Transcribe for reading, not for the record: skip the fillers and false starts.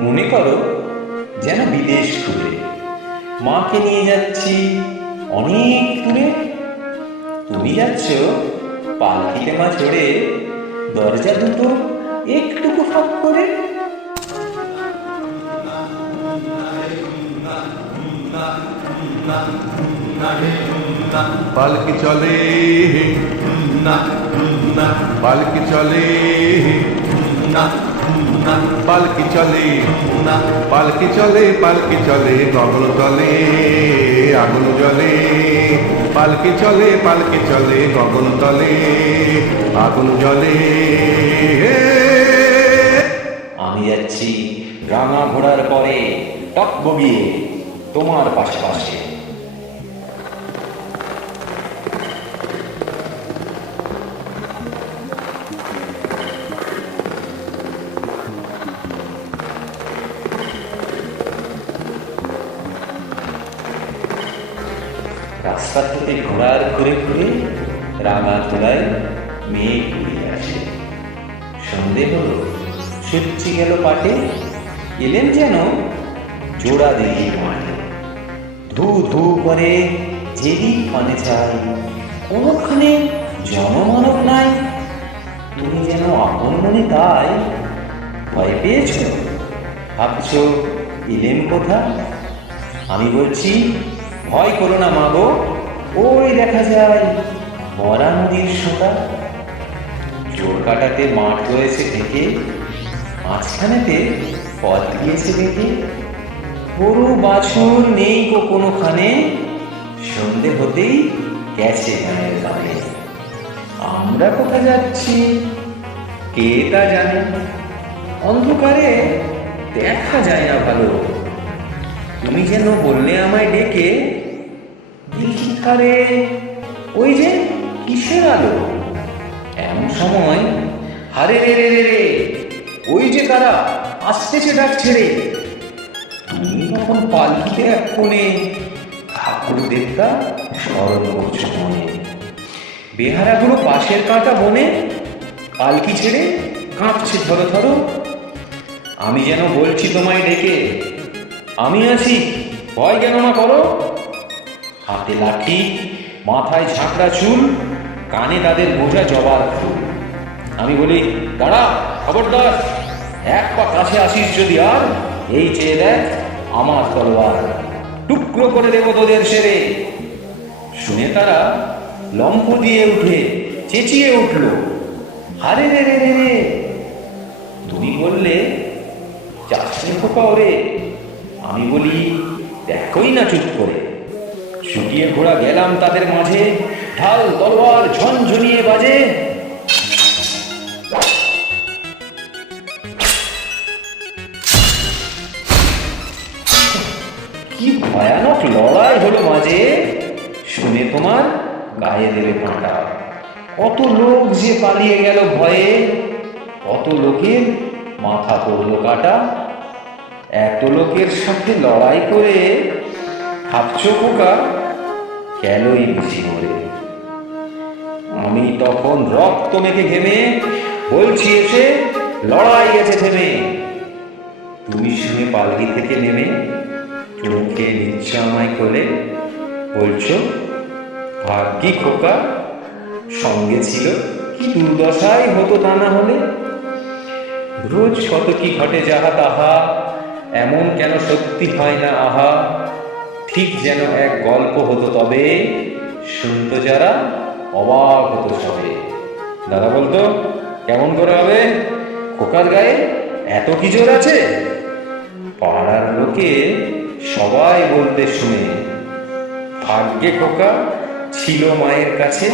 মনে করো যেন বিদেশ ঘুরে মাকে নিয়ে যাচ্ছি অনেক দূরে। তুমি যাচ্ছ পালকিতে মা চড়ে, দরজা দুটো একটুকু ফাঁক করে। পালকি চলে না না, পালকি চলে না না, পালকি চলে না, পালকি চলে, পালকি চলে গগন তলে আগুন জ্বলে। পালকি চলে, পালকি চলে গগন তলে আগুন জ্বলে। আমি যাচ্ছি রাঙা ঘোড়ার পরে টক বগিয়ে তোমার পাশে পাশে। রাস্তা থেকে ঘোড়ার ঘুরে ঘুরে রাঙা তোলায় মেঘ উড়ে আসে। সন্ধে হলো, সূর্যি গেল পাটে, এলেন যেন জোড়া দিয়ে মাঠে। ধু ধু করে যেদিক মানে চাই, কোনোখানে জনমানব নাই। তুমি যেন আপন মনে তাই ভয় পেয়েছ, ভাবছ এলেন কোথা। আমি বলছি ভয় করো না মা গো, ওই দেখা যায় মরা নদীর সোঁটা। জোর কাটাতে মাঠ রয়েছে ঢেকে, মাঝখানেতে পথ গিয়েছে দেখে। গরু বাছুর নেই গো কোনোখানে, সন্ধে হতেই গেছে গানের গানে। আমরা কোথায় যাচ্ছি কে তা জানে, অন্ধকারে দেখা যায় না ভালো। তুমি যেন বললে আমায় ডেকে, দেখি ধারে ওই যে কিসের আলো। এমন সময় হারে রে রে রে রে, ওই যে তারা আসতেছে ডাক ছেড়ে। তুমি তখন পালকিতে এক কোণে ঠাকুর দেবতা স্মরণ করছো মনে। বেহারাগুলো পাশের কাঁটা বনে পালকি ছেড়ে কাঁপছে ধরো ধরো। আমি যেন বলছি তোমায় ডেকে, আমি আছি ভয় কেন না করো। হাতে লাঠি, মাথায় ঝাঁকড়া চুল, কানে তাদের বোঝা জবার ফুল। আমি বলি দাঁড়া, খবরদার, এক পা কাছে আসিস যদি আর, এই চেয়ে দেখ আমার তলোয়ার, টুকরো করে দেব তোদের সেরে। শুনে তারা লম্ফ দিয়ে উঠে চেঁচিয়ে উঠল, হারে রে রে রে রে। তুমি বললে যাচ্ছে খোকা ওরে। আমি বলি দেখোই না চুপ করে। ছুটিয়ে ঘোড়া গেলাম তাদের মাঝে, ঢাল তলোয়ার ঝনঝনিয়ে বাজে। কি ভয়ানক লড়াই হলো মাঝে, শুনে তোমার গায়ে দেবে কাঁটা। কত লোক যে পালিয়ে গেল ভয়ে, কত লোকের মাথা পড়লো কাটা। এত লোকের সাথে লড়াই করে ভাবছো খোকা গেলই বুঝি মরে। আমি তখন রক্ত মেখে ঘেমে বলছি এসে লড়াই গেছে থেমে। তুমি শুনে পালকি থেকে নেমে চোখে নিচ্ছ আমায় কোলে, বলছো ভাগ্যি খোকা সঙ্গে ছিল, কি দুর্দশাই হতো তা না হলে। রোজ কত কি ঘটে যাহা তাহা, এমন কেন সত্যি হয় না আহা। ঠিক যেন এক গল্প হতো তবে, শুনতো যারা অবাক হতো সবে। দাদা বলতো কেমন করে হবে, খোকার গায়ে এত কি জোর আছে। পাড়ার লোকে সবাই বলতে শুনে, ভাগ্যে খোকা ছিল মায়ের কাছে।